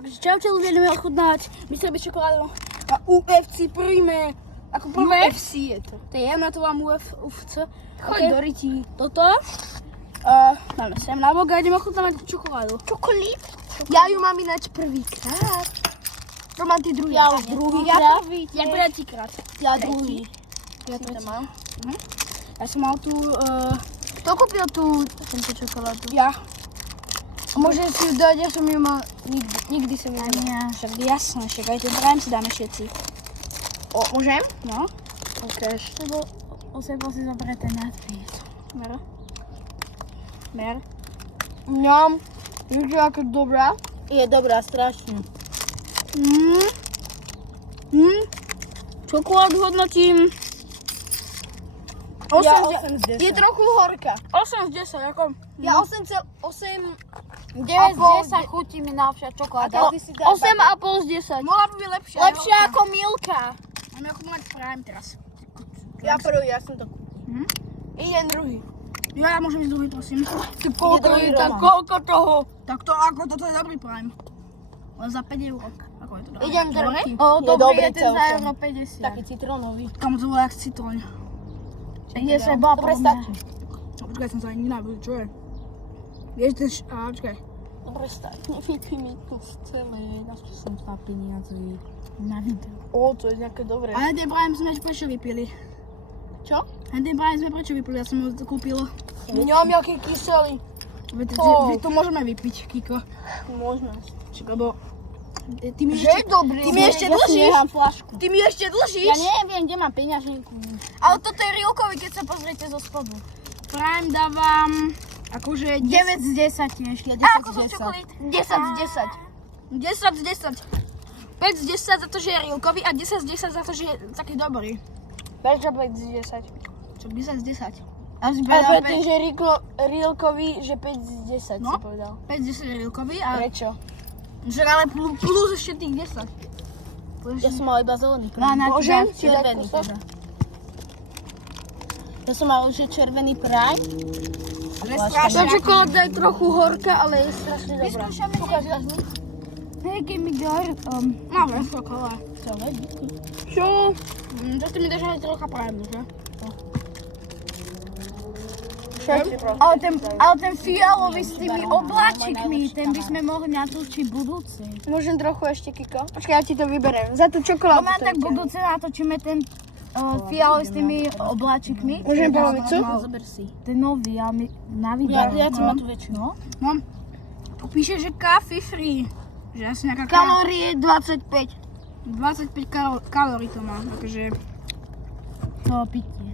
Takže čaute ľudia, ideme ochutnávať Mr. Beast čokoládu a UFC príjme. Ako prvé? UFC je to. To je jedno, to vám UFC. Choď do rytí. Toto. Dáme sem na bok a ideme ochutnávať čokoládu. Čokolíd? Ja ju mám ináč prvýkrát. To mám ty druhý. Ja už druhýkrát. Ja prvý. Ja tretíkrát. Ja druhý. Ja tretí. Ja som mal tu... Kto kúpil tento čokoládu? Ja. Môže si ju dať, ja som ju mal nikdy som ju Ania. Však jasné, však aj ten Prime si dáme všetci. Môžem? No. Ukáž. Lebo osebou si zoberie ten nadpis. Mer. Mňam. Víš, aká dobrá? Je dobrá, strašne. Čokoládu hodnotím 8 Ja z 8 z 10. Je trochu horká. 8 z 10, ako... Ja 8 9 z 10 chutí mi najlepšia čokoláda. 8,5 z 10. Mohla by byť lepšia. Lepšia ako Milka. Máme ako mať Prime teraz. Ja prvý, ja som to... Idem druhý. Ja môžem ísť druhý, prosím. Ty koľko druhý je tam? Roman. Koľko toho? Tak to ako, toto je dobrý Prime. Len za 5 eur. Ako je to dobré? Idem Dobre? tretí. Je Dobrý dobrý je ten za celkom. euro 50. Taký citrónový. Kam to volá jak citrón. Je seba Dobre, stačí. Počkaj, som sa ani nenabil, čo je? Vieš, ten počkaj. Dobre, stačí. Nefíkaj mi to celé. Na čo som na peniaze. Na video. To je nejaké dobré. Ale ten Prime sme prečo vypili? Čo? Ten Prime sme prečo vypili? Ja som ho kúpil. Mňam, jaký kyselý. Veď to môžeme vypiť, Kiko. Môžeme. Však, lebo... Ty mi Že je dobrý. Ty mi ešte Ja si dlžíš? nechám flašku. Ty mi ešte Ja dlžíš? neviem, kde mám peňaženku. Ale toto je Rilkovi, keď sa pozriete zo spodu. Prime dávam... Akože 9 z 10 tiež. Ja A 10 ako z sú 10. čokolíd? 10 z 10. 10 z 10. 5 z 10 za to, že je Rilkovi a 10 z 10 za to, že je taký dobrý. Prečo 5 z 10? Čo 10 z 10? A si Ale povedal preto, že Rilkovi, že 5 z 10 No. si povedal. 5 z 10 je Rilkovi a... Prečo? Že ale plus ešte tých 10. Ja som mal iba zelený. No, na Môžem? teda, Červený si daj teda. Ja som mal už červený Prime. Ale Tá strašne. čokoláda je trochu horká, ale je strašne dobrá. Vyskúšame Ukážeš mi? Hey, give me the... Máme šokolád. Čo? To ste mi dáš aj trocha Prime, že? Ale ten fialový s tými obláčikmi, ten by sme mohli natočiť budúci. Môžem trochu ešte, Kiko? Počkaj, ja ti to vyberiem. Za tú čokoládu. Máme tak budúce natočíme ten fialový s tými obláčikmi. Môžem polovicu? Zober si. Ten nový, ale na videu. Ja som má tú väčšiu. No. No. Tu píše, že coffee free. Že asi nejaká Kalórie 25. 25 kalórií to má, akože... To pitie.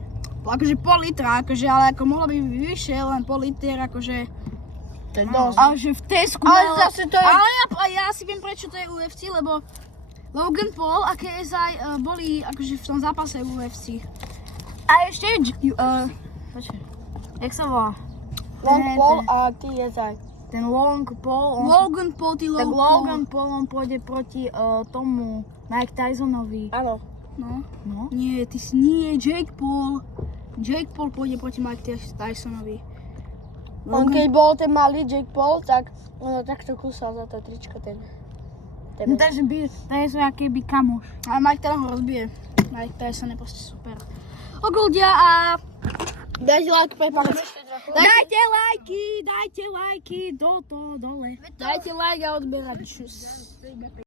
Akože pol litra, akože, ale ako mohlo by vyššie, len pol liter, akože... To je dosť. Ale že v Tesku... Ale zase to je... Ale ja si viem, prečo to je UFC, lebo Logan Paul a KSI boli akože v tom zápase UFC. A ešte... Počkaj. Jak sa volá? Long Paul a TSI. Ten Long Paul. Logan Paul, ty Tak Logan Logan Paul on pôjde proti tomu Mike Tysonovi. Áno. No. No. Nie, nie, Jake Paul. Jake Paul pôjde proti Mike Tysonovi. On keď bol ten malý Jake Paul, tak ono takto kúsal za to tričko ten. No takže by, to je sú akýby kamoš. Ale Mike Tyson ho rozbije. Mike Tyson je proste super. Ok ľudia a... Dajte like, prepáčte. Dajte lajky, dole. Dajte like a odberať. Čus.